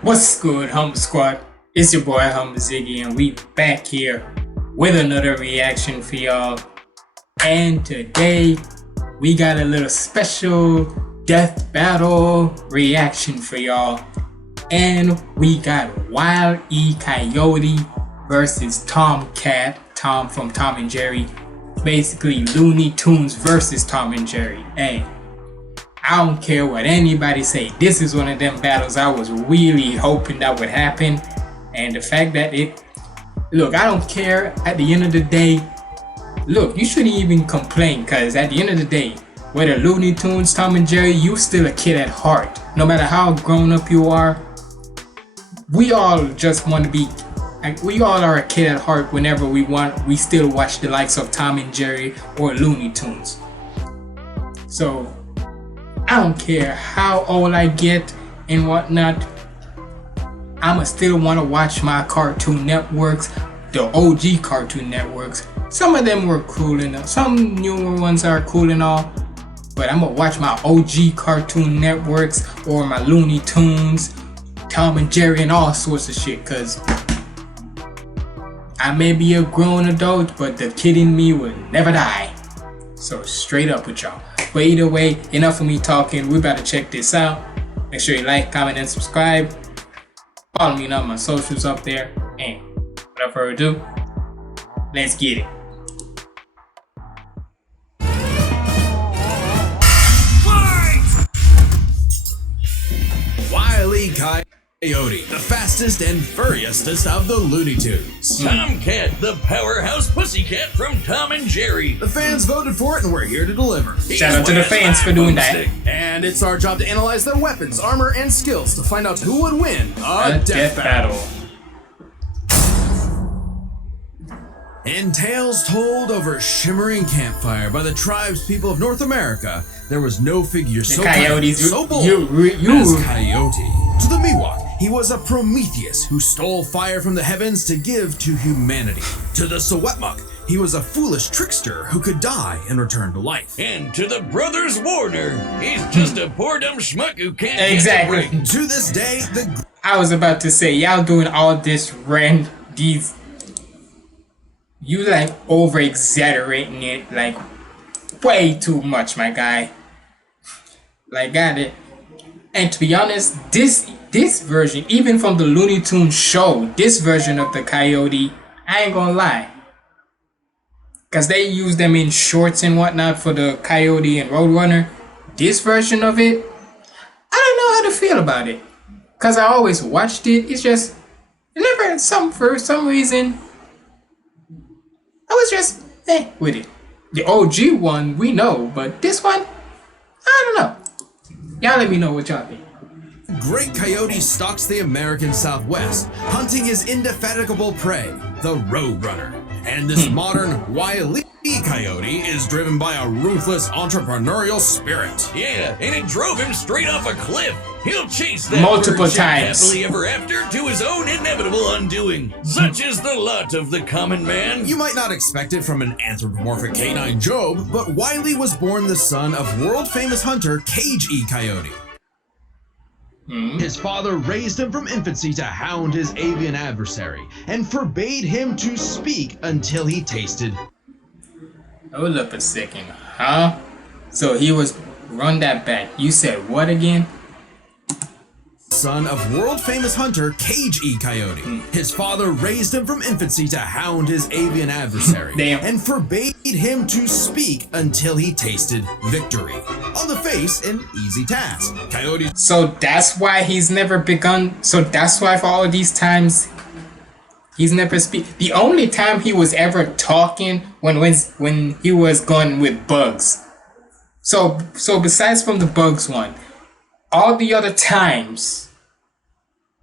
What's good, Humble Squad? It's your boy HumbleZiggy, and we back here with another reaction for y'all. And today we got a little special death battle reaction for y'all. And we got Wile E Coyote versus Tom from Tom and Jerry. Basically Looney Tunes versus Tom and Jerry. Hey, I don't care what anybody say. This is one of them battles I was really hoping that would happen. And the fact that look, I don't care at the end of the day. Look, you shouldn't even complain, because at the end of the day, whether Looney Tunes, Tom and Jerry, you still a kid at heart. No matter how grown up you are, we all just want to be, we all are a kid at heart. Whenever we still watch the likes of Tom and Jerry or Looney Tunes. So I don't care how old I get and whatnot, I'ma still want to watch my Cartoon Networks, the OG Cartoon Networks. Some of them were cool enough, some newer ones are cool and all, but I'm gonna watch my OG Cartoon Networks or my Looney Tunes, Tom and Jerry, and all sorts of shit, cause I may be a grown adult, but the kid in me will never die. So straight up with y'all. But either way, enough of me talking. We about to check this out. Make sure you like, comment, and subscribe. Follow me on my socials up there. And without further ado, let's get it. Wile E. Coyote, the fastest and furriestest of the Looney Tunes. Tomcat, the powerhouse pussycat from Tom and Jerry. The fans voted for it, and we're here to deliver. Shout out to the fans for doing that. And it's our job to analyze their weapons, armor, and skills to find out who would win a death battle. In tales told over shimmering campfire by the tribes people of North America, there was no figure so cunning, so bold as Coyote. To the Miwok, he was a Prometheus who stole fire from the heavens to give to humanity. To the Sewetmuk, he was a foolish trickster who could die and return to life. And to the brothers Warner, he's just a poor dumb schmuck who can't Exactly. get the ring. To this day, I was about to say, y'all doing all this you like over exaggerating it like way too much, my guy. Like, got it. And to be honest, this version, even from the Looney Tunes show, this version of the Coyote, I ain't gonna lie, cause they use them in shorts and whatnot for the Coyote and Roadrunner. This version of it, I don't know how to feel about it, cause I always watched it. It's just never for some reason I was just with it. The OG one we know, but this one, I don't know. Y'all let me know what y'all think. Great Coyote stalks the American Southwest, hunting his indefatigable prey, the Roadrunner. And this modern Wile E Coyote is driven by a ruthless entrepreneurial spirit. Yeah, and it drove him straight off a cliff. He'll chase that multiple bird times happily ever after to his own inevitable undoing. Such is the lot of the common man. You might not expect it from an anthropomorphic canine Job, but Wile E was born the son of world-famous hunter Cage E Coyote. His father raised him from infancy to hound his avian adversary and forbade him to speak until he tasted. Hold up a second, huh? So he was, run that back. You said what again? Son of world-famous hunter Cage E Coyote. His father raised him from infancy to hound his avian adversary and forbade him to speak until he tasted victory. On the face, an easy task. Coyote. So that's why he's never begun. So that's why for all these times he's never speak. The only time he was ever talking when he was going with Bugs. So besides from the Bugs one, all the other times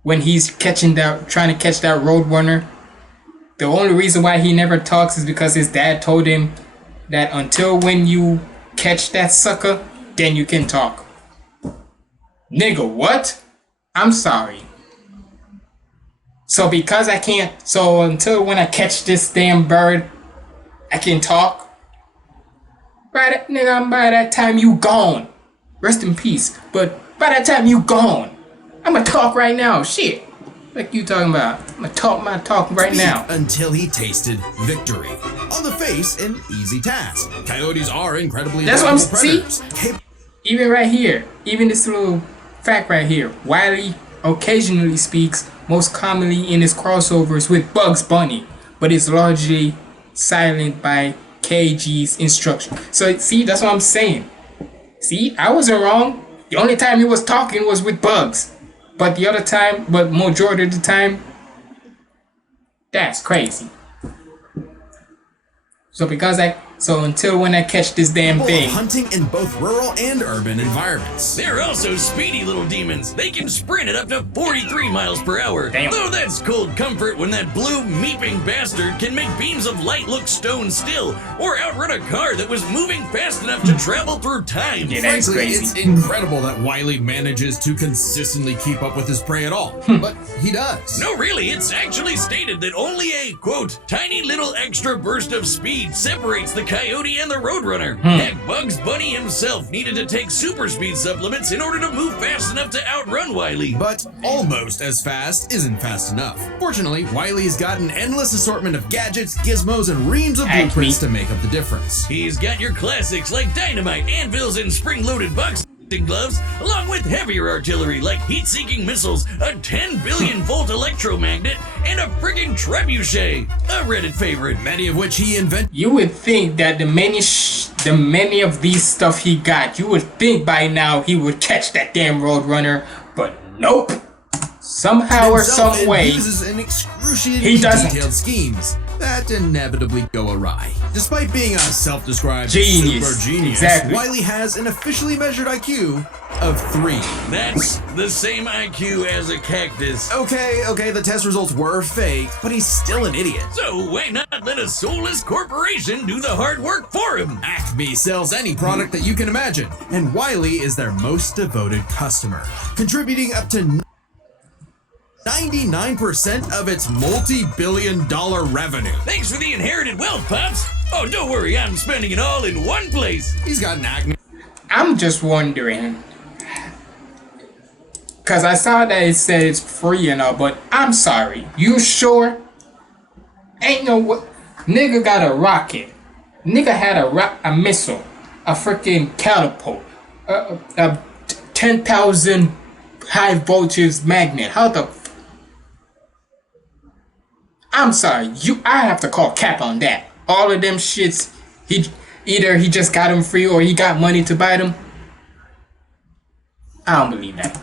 when he's trying to catch that Roadrunner, the only reason why he never talks is because his dad told him that until when you catch that sucker, then you can talk. Nigga, what? I'm sorry. So because I can't, so until when I catch this damn bird, I can talk? Nigga, by that time you gone. Rest in peace. But by that time you gone. I'ma talk right now. Shit. Like you talking about? I'ma talk my talk right now. Until he tasted victory. On the face, an easy task. Coyotes are incredibly That's what I'm predators. Even right here, even this little fact right here, Wile E occasionally speaks, most commonly in his crossovers with Bugs Bunny, but is largely silent by KG's instruction. So see, that's what I'm saying. See, I wasn't wrong. The only time he was talking was with Bugs. But the other time, but majority of the time, that's crazy. So until when I catch this damn thing. Hunting in both rural and urban environments. They're also speedy little demons. They can sprint at up to 43 miles per hour. Damn. Though that's cold comfort when that blue meeping bastard can make beams of light look stone still, or outrun a car that was moving fast enough to travel through time. Yeah, that's crazy. It's incredible that Wile E manages to consistently keep up with his prey at all. But he does. No, really, it's actually stated that only a, quote, tiny little extra burst of speed separates the Coyote and the Roadrunner. Heck, Bugs Bunny himself needed to take super speed supplements in order to move fast enough to outrun Wile E. But almost as fast isn't fast enough. Fortunately, Wile E's got an endless assortment of gadgets, gizmos, and reams of blueprints to make up the difference. He's got your classics like dynamite, anvils, and spring-loaded boxing gloves, along with heavier artillery like heat-seeking missiles, a 10 billion volt electromagnet, and a friggin' trebuchet, a Reddit favorite, Many of which he invented. You would think that the many of these stuff he got, you would think by now he would catch that damn Roadrunner, but nope. Somehow or some way, uses an he doesn't. detailed schemes that inevitably go awry. Despite being a self-described Genius. super genius, Exactly. Wile E has an officially measured IQ of 3. That's the same IQ as a cactus. Okay, the test results were fake, but he's still an idiot. So why not let a soulless corporation do the hard work for him? Acme sells any product that you can imagine, and Wile E is their most devoted customer, contributing up to 99% of its multi-billion-dollar revenue. Thanks for the inherited wealth, Pops. Oh, don't worry, I'm spending it all in one place. He's got an Acme. I'm just wondering, cause I saw that it said it's free and all, but I'm sorry. You sure? Ain't no what? Nigga got a rocket. Nigga had a missile, a freaking catapult, a 10,000 high voltage magnet. How the? I'm sorry. I have to call cap on that. All of them shits. Either he just got them free or he got money to buy them. I don't believe that.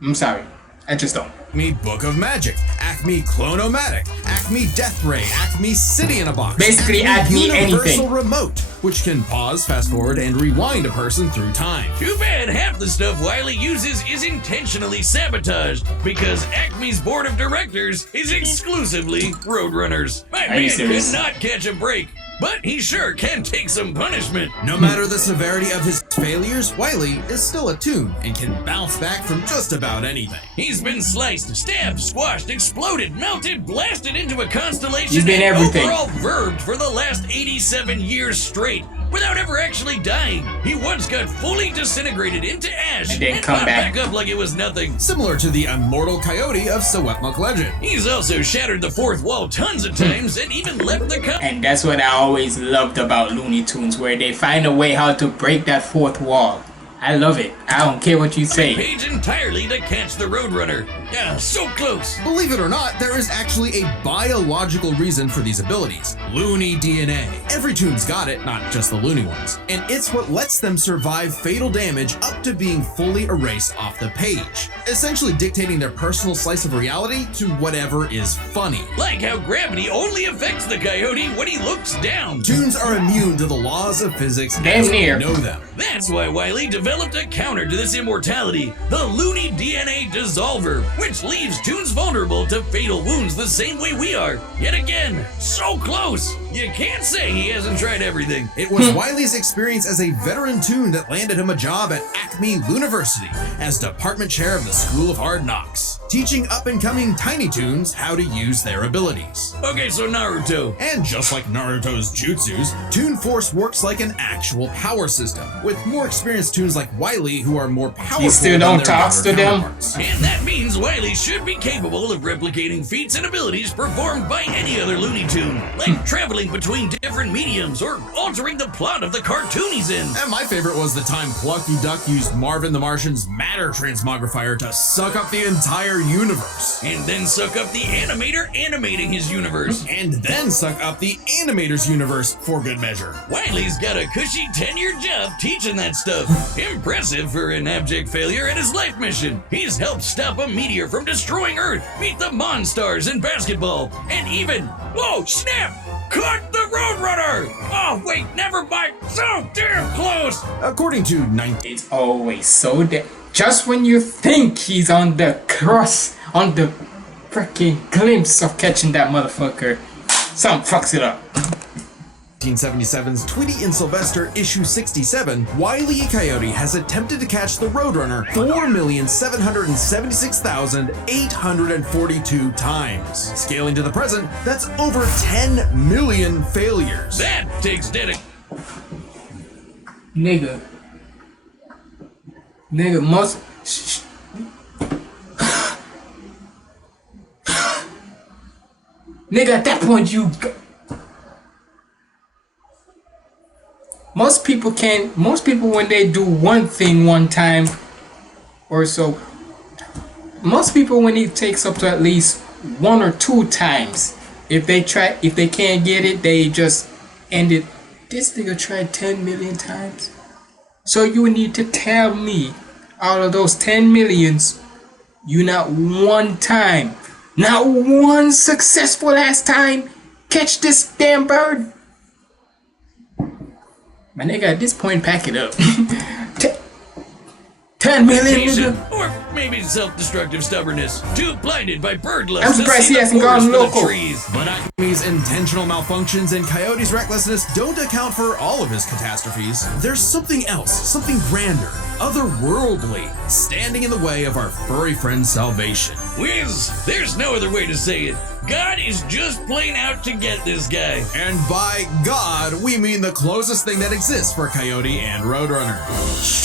I'm sorry. I just don't. Acme Book of Magic, Acme Clone-O-Matic, Acme Death Ray, Acme City in a Box. Basically, Acme Universal anything. Remote, which can pause, fast forward, and rewind a person through time. Too bad half the stuff Wile E uses is intentionally sabotaged because Acme's board of directors is exclusively Roadrunners. My Are you man serious? cannot catch a break, but he sure can take some punishment. No matter the severity of his failures, Wile E is still a tune and can bounce back from just about anything. He's been sliced, stabbed, squashed, exploded, melted, blasted into a constellation, He's been and everything. overall verbed for the last 87 years straight. Without ever actually dying, he once got fully disintegrated into ash And then come popped back. up like it was nothing. Similar to the immortal Coyote of Sewetmuk legend. He's also shattered the fourth wall tons of times and even left the And that's what I always loved about Looney Tunes, where they find a way how to break that fourth wall. I love it. I don't care what you say. page entirely to catch the Roadrunner. Yeah, so close. Believe it or not, there is actually a biological reason for these abilities. Looney DNA. Every tune's got it, not just the loony ones. And it's what lets them survive fatal damage up to being fully erased off the page, essentially dictating their personal slice of reality to whatever is funny. Like how gravity only affects the Coyote when he looks down. Tunes are immune to the laws of physics Damn as we near. know them. That's why Wile E developed a counter to this immortality, the Looney DNA Dissolver, which leaves tunes vulnerable to fatal wounds the same way we are. Yet again, so close. You can't say he hasn't tried everything. It was Wiley's experience as a veteran tune that landed him a job at Acme University as department chair of the School of Hard Knocks, teaching up-and-coming Tiny Toons how to use their abilities. Okay, so Naruto. And just like Naruto's jutsus, Toon Force works like an actual power system, with more experienced tunes like like Wile E who are more powerful. You still don't talk to them? And that means Wile E should be capable of replicating feats and abilities performed by any other Looney Tune, like traveling between different mediums or altering the plot of the cartoon he's in. And my favorite was the time Plucky Duck used Marvin the Martian's matter transmogrifier to suck up the entire universe. And then suck up the animator animating his universe. And then suck up the animator's universe for good measure. Wile E's got a cushy 10-year job teaching that stuff. Impressive for an abject failure at his life mission. He's helped stop a meteor from destroying Earth, meet the Monstars in basketball, and even, whoa, snap, caught the Roadrunner! Oh, wait, never mind, so damn close! According to 19... It's always so just when you think he's on the cross, on the freaking glimpse of catching that motherfucker, something fucks it up. 1977's Tweety and Sylvester issue 67, Wile E. Coyote has attempted to catch the Roadrunner 4,776,842 times. Scaling to the present, that's over 10 million failures. That takes dedication. Nigga, most... Nigga, at that point most people when they do one thing one time or so, most people when it takes up to at least 1 or 2 times, if they can't get it, they just end it. This nigga tried 10 million times. So you need to tell me, out of those 10 millions, you not one time, not one successful ass time catch this damn bird? My nigga, at this point, pack it up. 10 million, nigga. Or maybe self-destructive stubbornness. Too blinded by bird lust. I'm surprised he hasn't gone local. But Acme's intentional malfunctions and Coyote's recklessness don't account for all of his catastrophes. There's something else, something grander, otherworldly, standing in the way of our furry friend's salvation. Wiz, there's no other way to say it. God is just plain out to get this guy. And by God, we mean the closest thing that exists for Coyote and Roadrunner.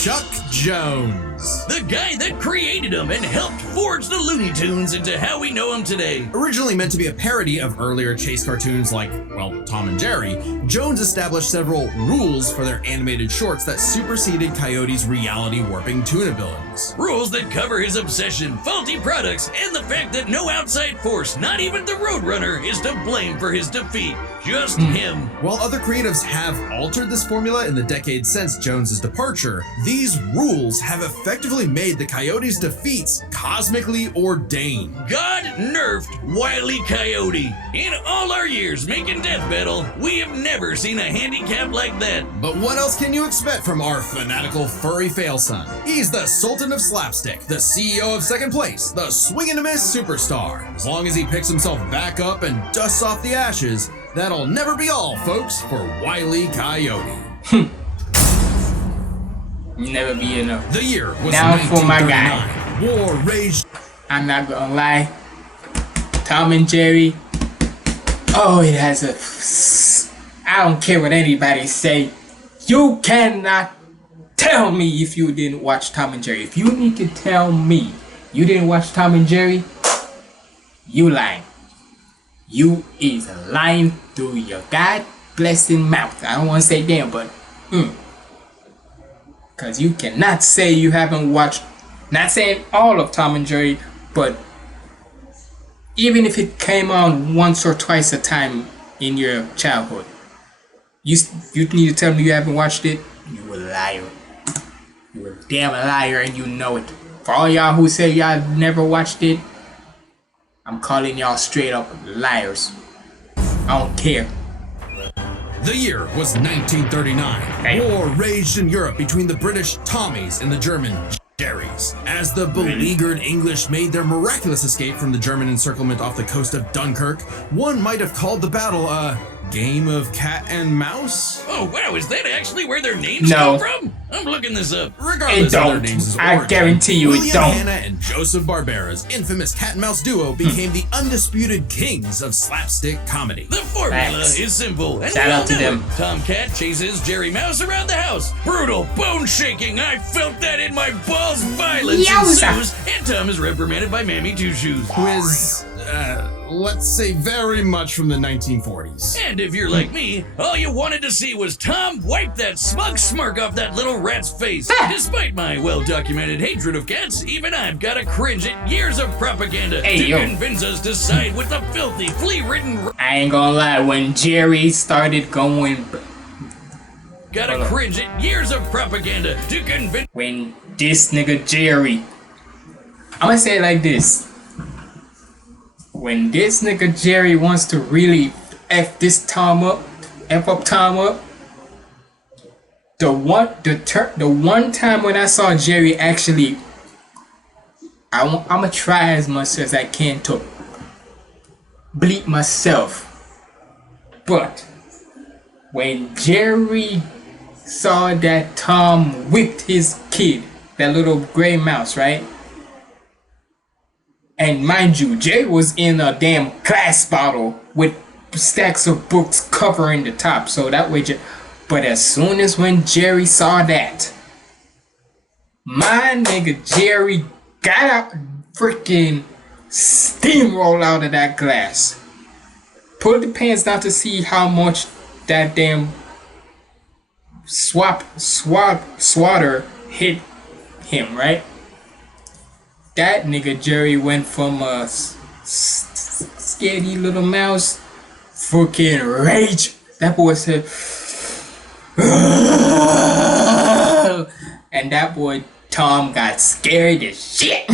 Chuck Jones. The guy that created him and helped forge the Looney Tunes into how we know him today. Originally meant to be a parody of earlier chase cartoons like, well, Tom and Jerry, Jones established several rules for their animated shorts that superseded Coyote's reality warping tune abilities. Rules that cover his obsession, faulty products, and the fact that no outside force, not even the Roadrunner, is to blame for his defeat. Just him. While other creatives have altered this formula in the decades since Jones's departure, these rules have effectively made the Coyote's defeats cosmically ordained. God nerfed Wile E. Coyote. In all our years making Death Battle, we have never seen a handicap like that. But what else can you expect from our fanatical furry fail son? He's the Sultan of Slapstick, the CEO of Second Place, the swing and a miss superstar. As long as he picks himself back up and dusts off the ashes, that'll never be all, folks, for Wile E. Coyote. Never be enough. The year was now for my 1939. guy. War raged. I'm not gonna lie. Tom and Jerry. Oh, it has a... I don't care what anybody say. You cannot tell me if you didn't watch Tom and Jerry. If you need to tell me you didn't watch Tom and Jerry, you lying. You is lying through your God blessing mouth. I don't want to say damn, but because you cannot say you haven't watched, not saying all of Tom and Jerry, but even if it came on once or twice a time in your childhood, you need to tell me you haven't watched it. You a liar. You a damn liar, and you know it. For all y'all who say y'all never watched it, I'm calling y'all straight up liars. I don't care. The year was 1939. Damn. War raged in Europe between the British Tommies and the German Jerrys. As the beleaguered English made their miraculous escape from the German encirclement off the coast of Dunkirk, one might have called the battle a game of cat and mouse. Oh wow, is that actually where their names come from? I'm looking this up. Regardless of their names' I origin, guarantee you it William don't. Hanna and Joseph Barbera's infamous cat and mouse duo became the undisputed kings of slapstick comedy. The formula Facts. is simple, and Shout we all out to know them. it. Tomcat chases Jerry Mouse around the house. Brutal, bone-shaking, I felt that in my balls violence Yowza. ensues, and Tom is reprimanded by Mammy Two Shoes. Who is, let's say, very much from the 1940s. And if you're like me, all you wanted to see was Tom wipe that smug smirk off that little rat's face. Despite my well-documented hatred of cats, even I've got to cringe at years of propaganda to convince us to side with the filthy, flea-ridden... I ain't gonna lie, when Jerry started going... Gotta cringe at years of propaganda to convince... When this nigga Jerry... I'm gonna say it like this. When this nigga Jerry wants to really F Tom up, the one time when I saw Jerry actually, I'ma try as much as I can to bleep myself. But when Jerry saw that Tom whipped his kid, that little gray mouse, right? And mind you, Jerry was in a damn glass bottle with stacks of books covering the top, so that way. But as soon as when Jerry saw that, my nigga Jerry got out, freaking steamroll out of that glass, pulled the pants down to see how much that damn swatter hit him, right? That nigga Jerry went from a scaredy little mouse, fucking rage. That boy said, and that boy Tom got scared as shit.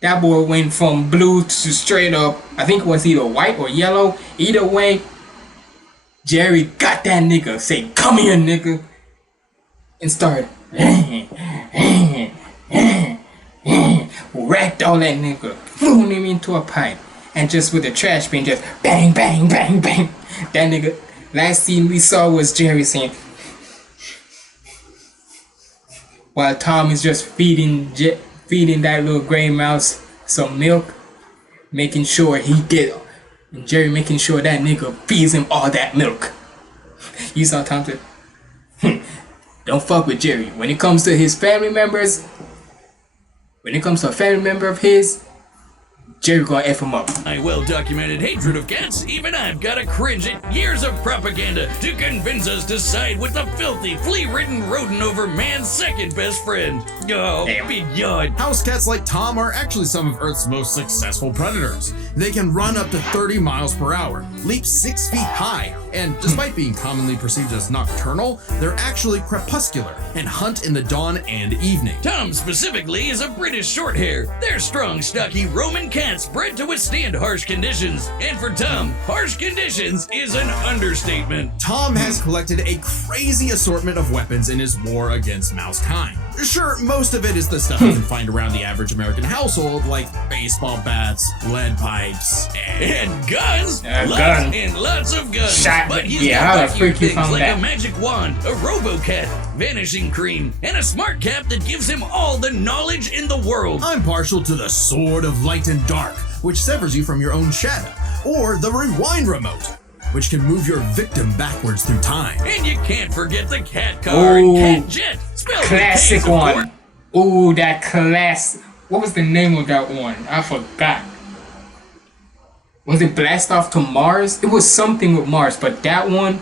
That boy went from blue to straight up. I think it was either white or yellow. Either way, Jerry got that nigga. Say, come here, nigga, and started. Wrecked all that nigga, threw him into a pipe, and just with the trash bin, just bang, bang, bang, bang. That nigga, last scene we saw was Jerry saying, while Tom is just feeding that little gray mouse some milk, making sure he get, and Jerry making sure that nigga feeds him all that milk. You saw Tom say, don't fuck with Jerry. When it comes to his family members, when it comes to a family member of his, Jerry gonna F him up. My well-documented hatred of cats, even I've got to cringe at years of propaganda to convince us to side with the filthy, flea-ridden rodent over man's second best friend. Oh, big yard. House cats like Tom are actually some of Earth's most successful predators. They can run up to 30 miles per hour, leap 6 feet high, and despite being commonly perceived as nocturnal, they're actually crepuscular and hunt in the dawn and evening. Tom specifically is a British shorthair. They're strong, stocky Roman cats bred to withstand harsh conditions. And for Tom, harsh conditions is an understatement. Tom has collected a crazy assortment of weapons in his war against mousekind. Sure, most of it is the stuff you can find around the average American household, like baseball bats, lead pipes, and guns. Gun. And lots of guns. Shotgun. But he's Yeah, how got the a few freak you things found like that? a magic wand, a robo-cat, vanishing cream, and a smart cap that gives him all the knowledge in the world. I'm partial to the Sword of Light and Dark, which severs you from your own shadow, or the Rewind Remote, which can move your victim backwards through time. And you can't forget the cat car and cat jet. Spelled Classic with K's, of one. Ooh, that class. What was the name of that one? I forgot. Was it Blast Off to Mars? It was something with Mars, but that one.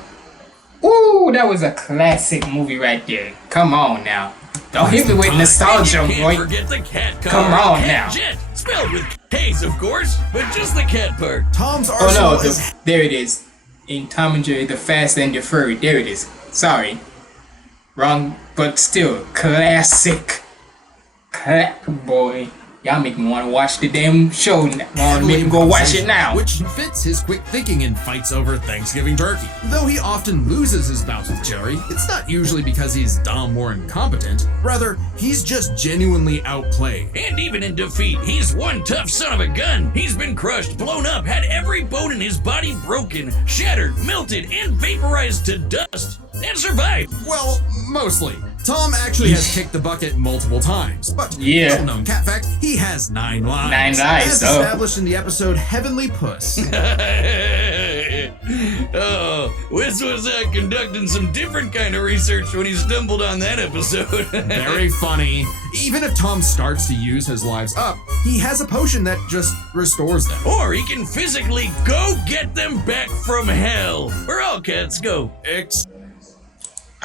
Ooh, that was a classic movie right there. Come on now. Don't hit me with nostalgia, and you boy. can't forget the cat car Come on and now. cat jet. Spelled with K's, of course, but just the cat part. Tom's Oh arsenal no, is there it is. In Tom and Jerry, the Fast and the Furry. There it is. Sorry. Wrong, but still, classic. Boy. Y'all make me want to watch the damn show. Want to make me go watch it now. which fits his quick thinking in fights over Thanksgiving turkey. Though he often loses his bouts with Jerry, it's not usually because he's dumb or incompetent. Rather, he's just genuinely outplayed. And even in defeat, he's one tough son of a gun. He's been crushed, blown up, had every bone in his body broken, shattered, melted, and vaporized to dust, and survived. Well, mostly. Tom actually has kicked the bucket multiple times, but well-known cat fact, he has 9 lives. 9 lives, as established in the episode Heavenly Puss. Wes was conducting some different kind of research when he stumbled on that episode. Very funny. Even if Tom starts to use his lives up, he has a potion that just restores them. Or he can physically go get them back from hell, where all cats go.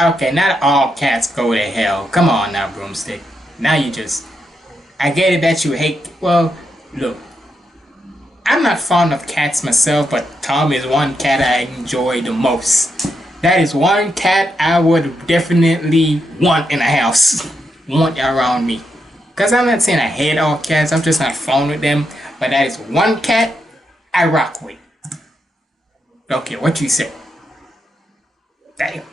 Okay, not all cats go to hell. Come on now, Broomstick. Now you just... I get it that you hate... Well, look. I'm not fond of cats myself, but Tom is one cat I enjoy the most. That is one cat I would definitely want in a house. Want around me. Because I'm not saying I hate all cats. I'm just not fond with them. But that is one cat I rock with. Okay, what you say? Damn.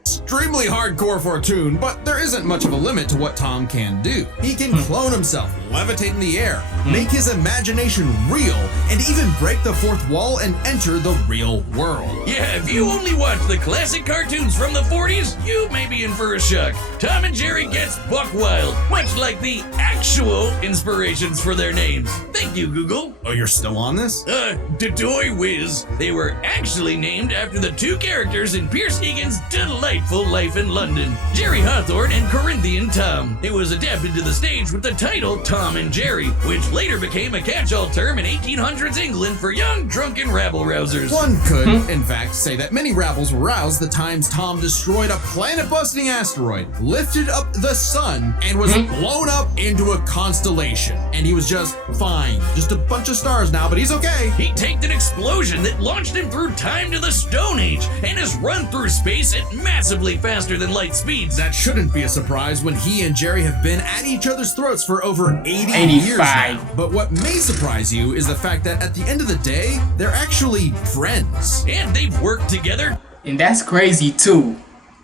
Extremely hardcore for a tune, but there isn't much of a limit to what Tom can do. He can clone himself, levitate in the air, make his imagination real, and even break the fourth wall and enter the real world. Yeah, if you only watch the classic cartoons from the 40s, you may be in for a shock. Tom and Jerry gets buck wild, much like the actual inspirations for their names. Thank you, Google. Oh, you're still on this? Toy Whiz. They were actually named after the 2 characters in Pierce Egan's delightful life in London, Jerry Hawthorne and Corinthian Tom. It was adapted to the stage with the title Tom and Jerry, which later became a catch-all term in 1800s England for young, drunken rabble-rousers. One could, in fact, say that many rabbles were roused the times Tom destroyed a planet-busting asteroid, lifted up the sun, and was blown up into a constellation. And he was just fine. Just a bunch of stars now, but he's okay. He tanked an explosion that launched him through time to the Stone Age and has run through space at massively faster than light speeds. That shouldn't be a surprise when he and Jerry have been at each other's throats for over 80 years now. But what may surprise you is the fact that at the end of the day, they're actually friends. And they've worked together. And that's crazy too.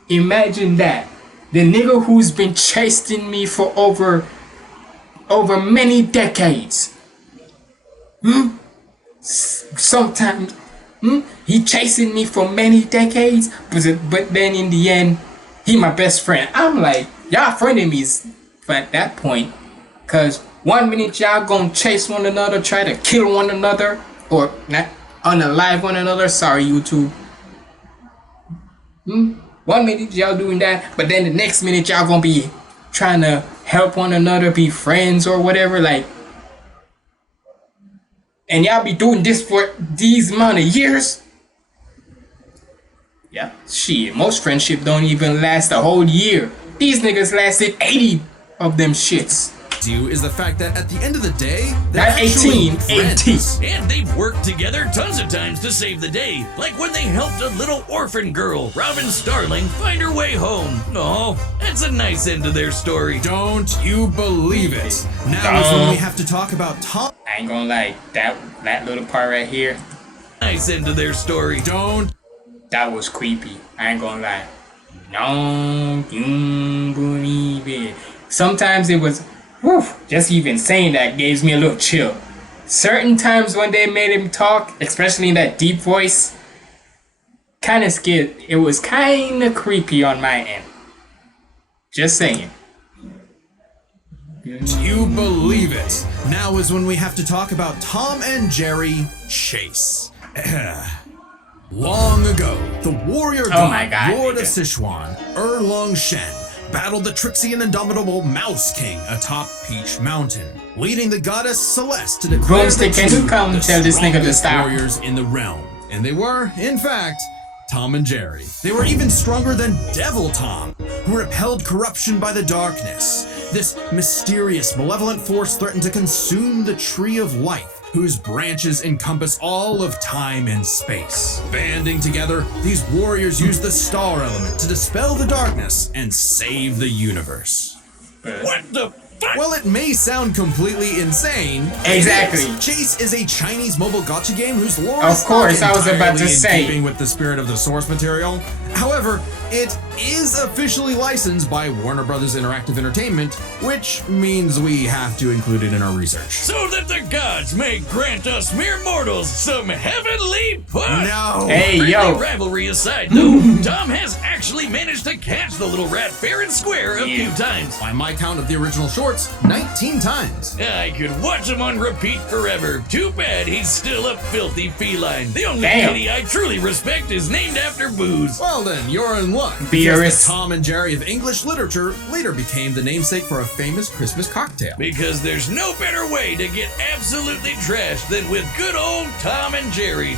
Imagine that. The nigga who's been chasing me for over many decades. Sometimes he chasing me for many decades, but then in the end, he my best friend. I'm like, y'all frenemies at that point, cause one minute y'all gonna chase one another, try to kill one another, or not unalive one another. Sorry, YouTube. One minute y'all doing that, but then the next minute y'all gonna be trying to help one another, be friends or whatever, like. And y'all be doing this for these amount of years? Yeah, shit, most friendship don't even last a whole year. These niggas lasted 80 of them shits. Is the fact that at the end of the day, they're not 18, 18. And they've worked together tons of times to save the day. Like when they helped a little orphan girl, Robin Starling, find her way home. Oh, that's a nice end to their story. Don't you believe it? Now is when we have to talk about Tom. I ain't gonna lie, that little part right here. Nice end to their story. That was creepy. I ain't gonna lie. Don't you believe it? Sometimes it was... just even saying that gives me a little chill. Certain times when they made him talk, especially in that deep voice, kind of scared. It was kind of creepy on my end. Just saying. Do you believe it? Now is when we have to talk about Tom and Jerry Chase. Long ago, the warrior god, Lord of Sichuan, Erlong Shen, battled the tricksy and indomitable Mouse King atop Peach Mountain, leading the goddess Celeste to declare Broomstick, can you come tell this nigga to stop? Warriors in the realm. And they were, in fact, Tom and Jerry. They were even stronger than Devil Tom, who repelled corruption by the darkness. This mysterious, malevolent force threatened to consume the Tree of Life, whose branches encompass all of time and space. Banding together, these warriors used the star element to dispel the darkness and save the universe. What the fuck? Well, it may sound completely insane. Exactly. Chase is a Chinese mobile gacha game whose lore of course, I was about to in say. keeping with the spirit of the source material. However, it is officially licensed by Warner Brothers Interactive Entertainment, which means we have to include it in our research. So that the gods may grant us mere mortals some heavenly push. No! Hey, Friendly yo! rivalry aside, though, Tom has actually managed to catch the little rat fair and square a few times. By my count of the original shorts, 19 times. I could watch him on repeat forever. Too bad he's still a filthy feline. The only Damn. kitty I truly respect is named after booze. Well then, you're in luck. Beerus. The Tom and Jerry of English literature later became the namesake for a famous Christmas cocktail. Because there's no better way to get absolutely trashed than with good old Tom and Jerry.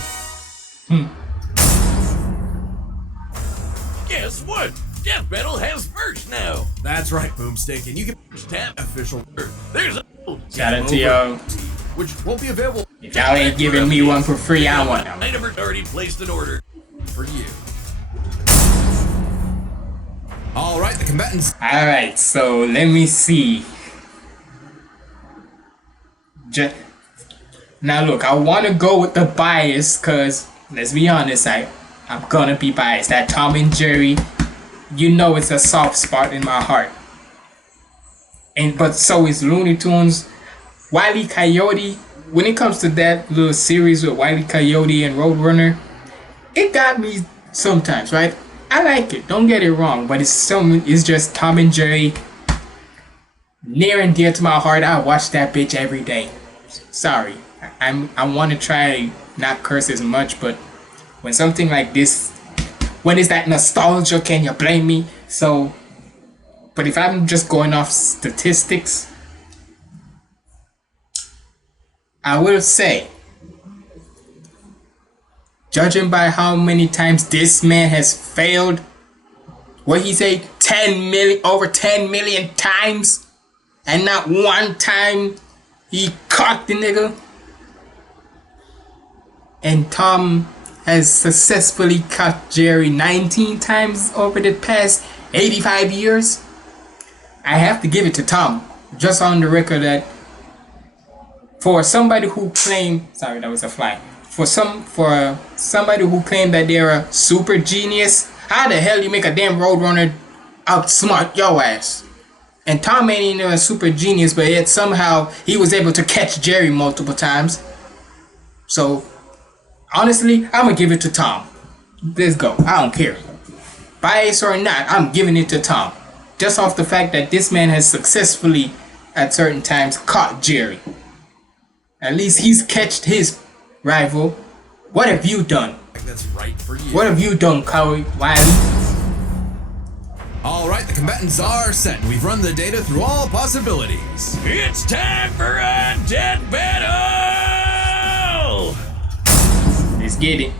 Guess what? Death Metal has merch now. That's right, Boomstick, and you can Tap. official merch, There's a Shout out to y'all. which won't be available If y'all ain't giving me one for free, I want them. I never already placed an order. for you. All right, the combatants. Alright, so let me see. Now look, I want to go with the bias because, let's be honest, I'm gonna be biased. That Tom and Jerry, you know it's a soft spot in my heart. But so is Looney Tunes. Wile E. Coyote, when it comes to that little series with Wile E. Coyote and Roadrunner, it got me sometimes, right? I like it, don't get it wrong, but it's just Tom and Jerry, near and dear to my heart. I watch that bitch every day. Sorry, I want to try not curse as much, but when something like this, when it's that nostalgia, can you blame me? So, but if I'm just going off statistics, I will say, judging by how many times this man has failed, what he say, 10 million, over 10 million times, and not one time he caught the nigga. And Tom has successfully caught Jerry 19 times over the past 85 years. I have to give it to Tom, just on the record, that for somebody who claimed, sorry, that was a fly. For somebody who claimed that they're a super genius, how the hell you make a damn Roadrunner outsmart your ass? And Tom ain't even a super genius, but yet somehow he was able to catch Jerry multiple times. So, honestly, I'm gonna give it to Tom. Let's go. I don't care. Bias or not, I'm giving it to Tom. Just off the fact that this man has successfully, at certain times, caught Jerry. At least he's catched his rival. What have you done? That's right for you. What have you done, Wile E? All right, the combatants are set. We've run the data through all possibilities. It's time for a death battle! Let's get it.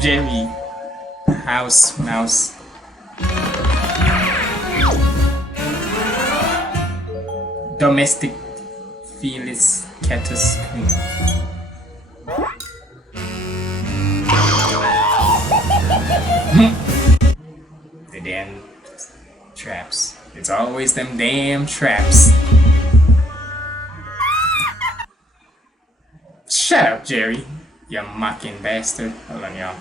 Jerry, house mouse. Domestic Felis Catus. The damn traps. It's always them damn traps. Shut up, Jerry. You mocking bastard. Hold on, y'all.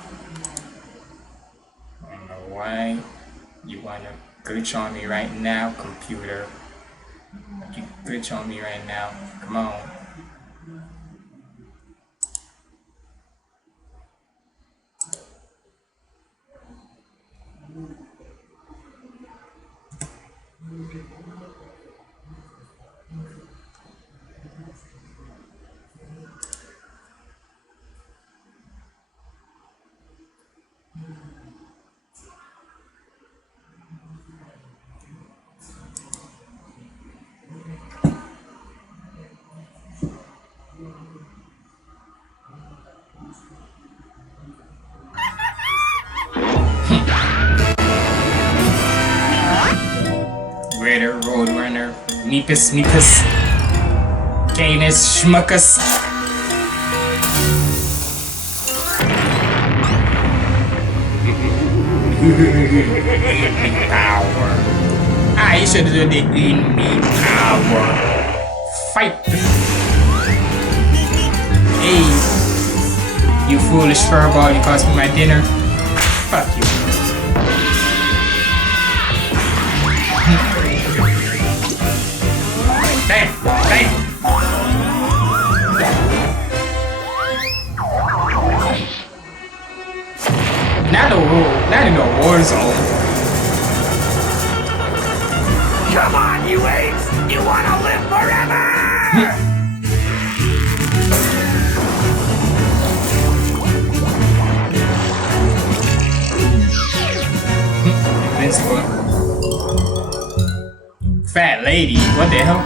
I don't know why you wanna glitch on me right now, computer. You glitch on me right now. Come on. Greater Roadrunner, Meepus, Canis, Schmuckus. Power. I should have done it in me power. Fight. You foolish furball, you cost me my dinner. Fuck you. Damn, damn. Not in the war zone. Come on, you apes! You wanna live forever? This one. Fat lady, what the hell?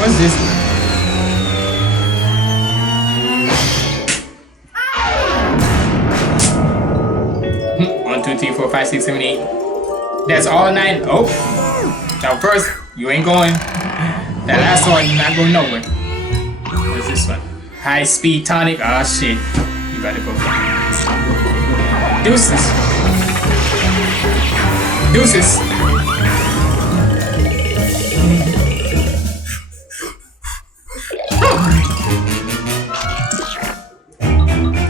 What's this? 1, 2, 3, 4, 5, 6, 7, 8. That's all 9. Oh, now first you ain't going. That last one you're not going nowhere. What's this one? High speed tonic. Ah shit, you gotta go. Deuces. Deuces.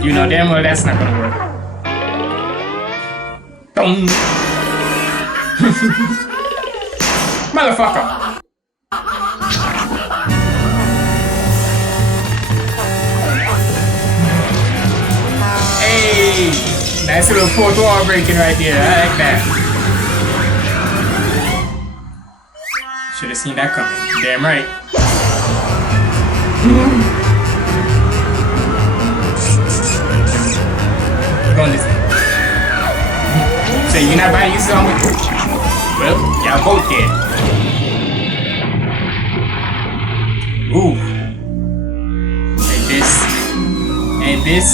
You know damn well that's not gonna work. Boom. Motherfucker. Hey, nice little fourth wall breaking right there. I like that. Should have seen that coming. Damn right. On this. So you're not buying you some with me? Well, y'all both dead. Ooh. And this. And this.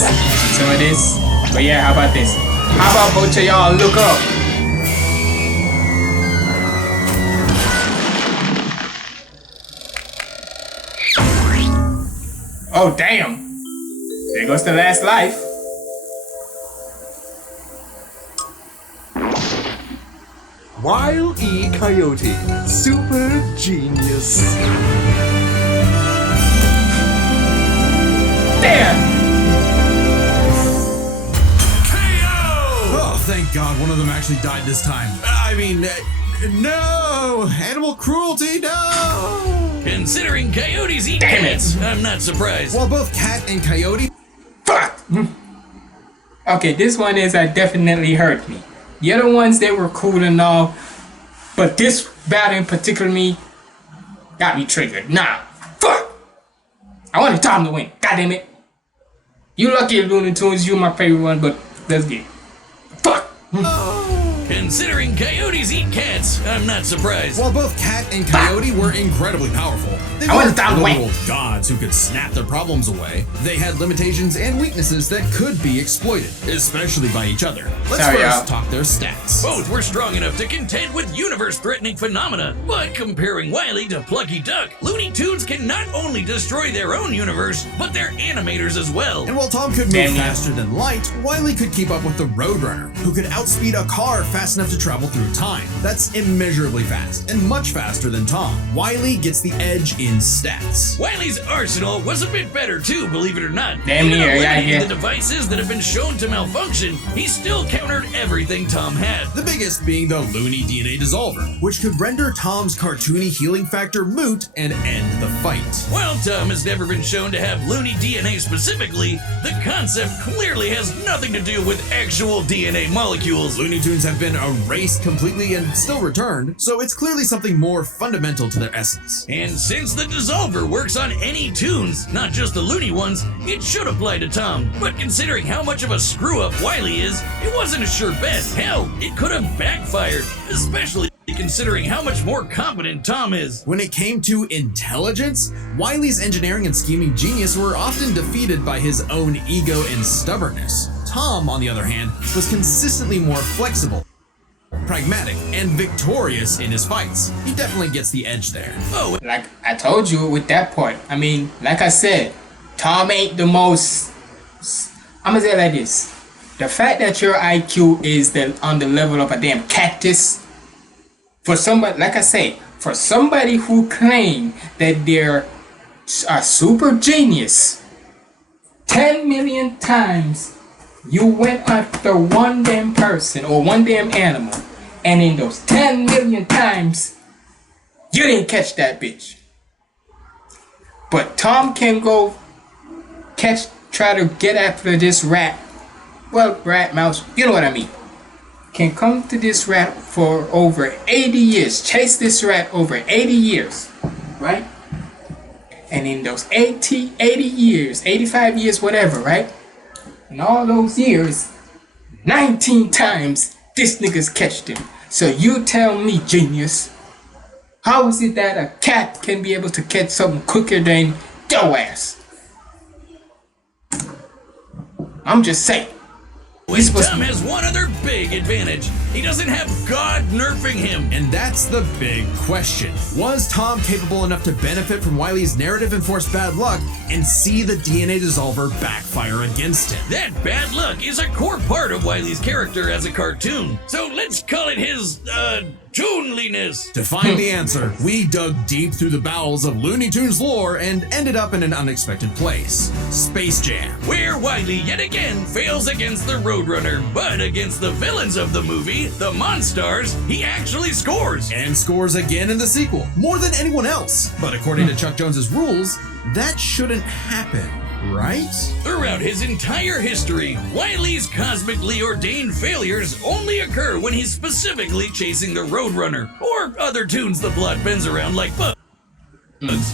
Some of this. But yeah, how about this? How about both of y'all look up? Oh damn. There goes the last life. Wile E. Coyote, super genius. Damn! Oh, thank God one of them actually died this time. I mean, no! Animal cruelty, no! Considering coyotes eat Damn cats, it. I'm not surprised. While both cat and coyote... Fuck! Okay, this one is definitely hurt me. The other ones, they were cool and all, but this battle in particular me got me triggered. Nah, fuck! I wanted Tom to win. God damn it! You lucky Looney Tunes, you my favorite one, but let's get it. Fuck! Considering coyotes eat cats, I'm not surprised. While both cat and coyote were incredibly powerful, they I wanted weren't Tom to win. literal gods who could snap their problems away. They had limitations and weaknesses that could be exploited, especially by each other. Let's Sorry, first y'all. talk their stats. Both were strong enough to contend with universe-threatening phenomena, but comparing Wile E to Plucky Duck, Looney Tunes can not only destroy their own universe, but their animators as well. And while Tom could move Damn. faster than light, Wile E could keep up with the Roadrunner, who could outspeed a car fast enough to travel through time. That's immeasurably fast, and much faster than Tom. Wile E gets the edge in stats. Wile E's arsenal was a bit better too, believe it or not. Damn Even near, eliminating yeah. the devices that have been shown to malfunction, he still countered everything Tom had. The biggest being the Looney DNA Dissolver, which could render Tom's cartoony healing factor moot and end the fight. While Tom has never been shown to have Looney DNA specifically, the concept clearly has nothing to do with actual DNA molecules. Looney Tunes have been erased completely and still returned, so it's clearly something more fundamental to their essence. And since the Dissolver works on any tunes, not just the Looney ones, it should apply to Tom. But considering how much of a screw-up Wile E is, it wasn't a sure bet. Hell, it could have backfired, especially considering how much more competent Tom is. When it came to intelligence, Wile E's engineering and scheming genius were often defeated by his own ego and stubbornness. Tom, on the other hand, was consistently more flexible, pragmatic, and victorious in his fights. He definitely gets the edge there. Oh, Like I told you with that part, I mean, like I said, Tom ain't the most, I'm gonna say it like this. the fact that your IQ is on the level of a damn cactus, for somebody, like I say, for somebody who claim that they're a super genius, 10 million times you went after one damn person or one damn animal, and in those 10 million times, you didn't catch that bitch. But Tom can go try to get after this rat. Well, rat, mouse, you know what I mean. Can come to this rat for over 80 years. Chase this rat over 80 years. Right? And in those 80 years, 85 years, whatever, right? In all those years, 19 times this nigga's catched him. So you tell me, genius, how is it that a cat can be able to catch something quicker than your ass? I'm just saying. Tom has one other big advantage. He doesn't have God nerfing him. And that's the big question. Was Tom capable enough to benefit from Wile E's narrative-enforced bad luck and see the DNA dissolver backfire against him? That bad luck is a core part of Wile E's character as a cartoon. So let's call it his, toonliness. To find the answer, we dug deep through the bowels of Looney Tunes lore and ended up in an unexpected place. Space Jam. Where Wile E yet again fails against the Roadrunner, but against the villains of the movie, the Monstars, he actually scores. And scores again in the sequel, more than anyone else. But according to Chuck Jones's rules, that shouldn't happen, right? Throughout his entire history, Wile E's cosmically ordained failures only occur when he's specifically chasing the Roadrunner, or other tunes the plot bends around like bugs,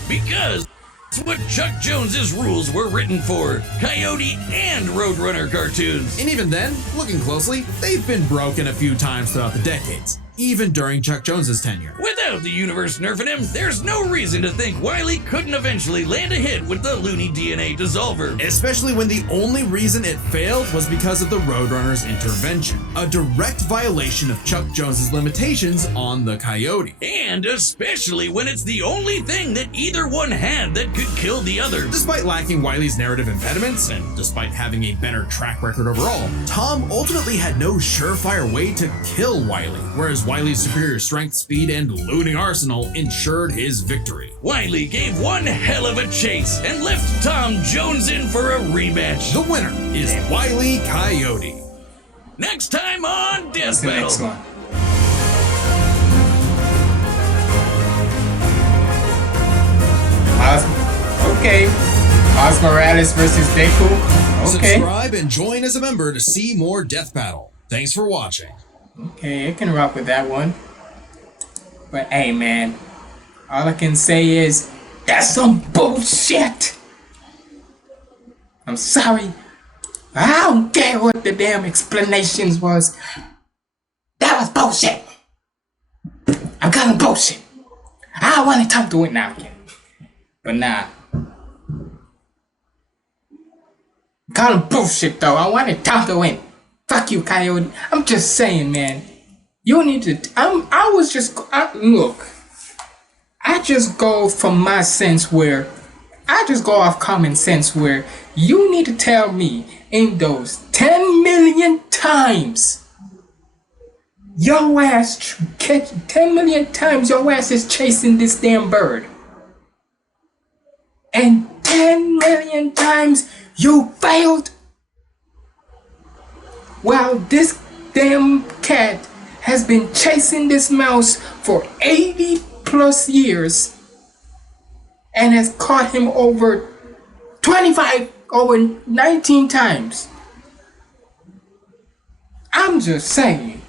because it's what Chuck Jones's rules were written for, Coyote and Roadrunner cartoons. And even then, looking closely, they've been broken a few times throughout the decades, even during Chuck Jones's tenure. Without the universe nerfing him, there's no reason to think Wile E couldn't eventually land a hit with the Looney DNA dissolver. Especially when the only reason it failed was because of the Roadrunner's intervention, a direct violation of Chuck Jones's limitations on the Coyote. And especially when it's the only thing that either one had that could kill the other. Despite lacking Wile E's narrative impediments, and despite having a better track record overall, Tom ultimately had no surefire way to kill Wile E, whereas Wile E's superior strength, speed, and looting arsenal ensured his victory. Wile E gave one hell of a chase and left Tom Jones in for a rematch. The winner is Wile E Coyote. Next time on Death The Battle. next one. Okay. Miles Morales versus Deku. Okay. Subscribe and join as a member to see more Death Battle. Thanks for watching. Okay, I can rock with that one. But hey, man, all I can say is that's some bullshit. I'm sorry. I don't care what the damn explanations was. That was bullshit. I'm calling bullshit. I wanted Tom to win now again. But nah. I'm calling bullshit though. I wanted Tom to win. Fuck you, Coyote. I'm just saying, man. You need to. Look. I just go from my sense where. I just go off common sense where you need to tell me in those 10 million times your ass 10 million times your ass is chasing this damn bird. And 10 million times you failed. While this damn cat has been chasing this mouse for 80 plus years and has caught him over 19 times. I'm just saying.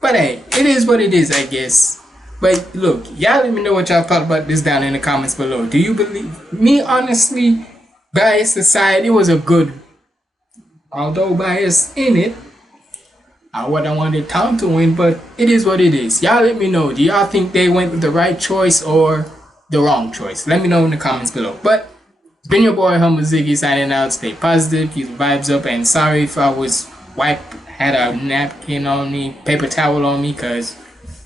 But hey, it is what it is, I guess. But look, y'all let me know what y'all thought about this down in the comments below. Do you believe me? Honestly, bias aside, it was a good, although bias in it. I wouldn't wanted Tom to win, but it is what it is. Y'all let me know. Do y'all think they went with the right choice or the wrong choice? Let me know in the comments below. But it's been your boy HumbleZiggy signing out. Stay positive, keep the vibes up, and sorry if I was had a napkin on me, paper towel on me, cause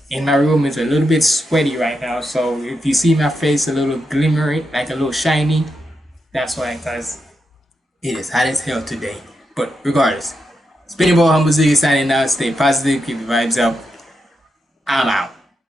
in my room it's a little bit sweaty right now. So if you see my face a little glimmery, like a little shiny, that's why, cause it is hot as hell today. But regardless, it's been your boy HumbleZiggy signing out. Stay positive, keep the vibes up. I'm out.